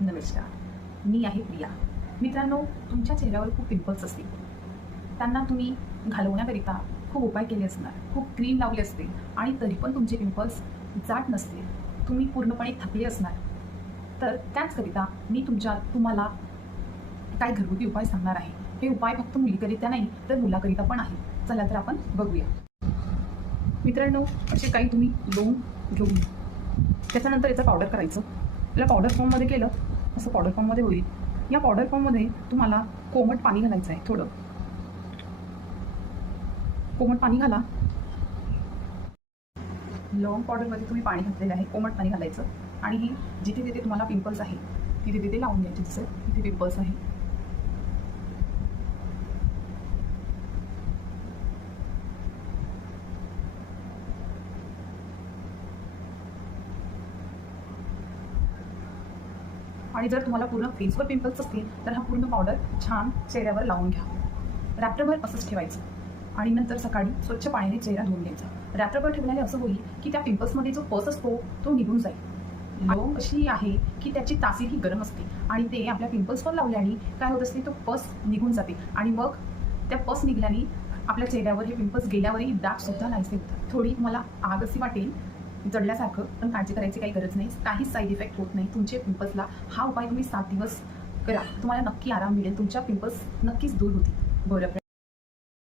नमस्कार, मी आहे प्रिया. मित्रांनो, तुमच्या चेहऱ्यावर खूप पिंपल्स असतील. त्यांना तुम्ही घालवण्याकरिता खूप उपाय केले असणार, खूप क्रीम लावली असते आणि तरी पण तुमचे पिंपल्स जात नसते. तुम्ही पूर्णपणे थकले असणार. तर त्याचकरिता मी तुम्हाला काय घरगुती उपाय सांगणार आहे. हे उपाय फक्त मुलीकरिता नाही तर मुलाकरिता पण आहे. चला तर आपण बघूया. मित्रांनो, असे काही तुम्ही लोंग घेऊन त्याच्यानंतर याचं पावडर करायचं. याला पावडर फॉर्ममध्ये केलं असं पावडर फॉर्ममध्ये होईल. या पावडर फॉर्ममध्ये तुम्हाला कोमट पाणी घालायचं आहे. थोडं कोमट पाणी घाला. लवंग पावडरमध्ये तुम्ही पाणी घातलेलं आहे, कोमट पाणी घालायचं आणि ही जिथे जिथे तुम्हाला पिंपल्स आहे तिथे तिथे लावून द्यायचे. जसं तिथे पिंपल्स आहे आणि जर तुम्हाला पूर्ण फेसवर पिंपल्स असतील तर हा पूर्ण पावडर छान चेहऱ्यावर लावून घ्या. रात्रभर असंच ठेवायचं आणि नंतर सकाळी स्वच्छ पाण्याने चेहरा धुवून घ्यायचा. रात्रभर ठेवल्याने असं होईल की त्या पिंपल्समध्ये जो पस असतो तो निघून जाईल. लवंग अशी आहे की त्याची तासीर ही गरम असते आणि ते आपल्या पिंपल्सवर लावल्याने काय होत असते, तो पस निघून जाते आणि मग त्या पस निघल्याने आपल्या चेहऱ्यावर हे पिंपल्स गेल्यावरही डाग सुद्धा नाहीसे होतात. थोडी तुम्हाला आग अशी वाटेल, जडल्यासारखं, पण काळजी करायची काही गरज नाही. काहीच साईड इफेक्ट होत नाही तुमचे पिंपल्सला. हा उपाय तुम्ही 7 दिवस करा, तुम्हाला नक्की आराम मिळेल. तुमच्या पिंपल्स नक्कीच दूर होतील. बरं.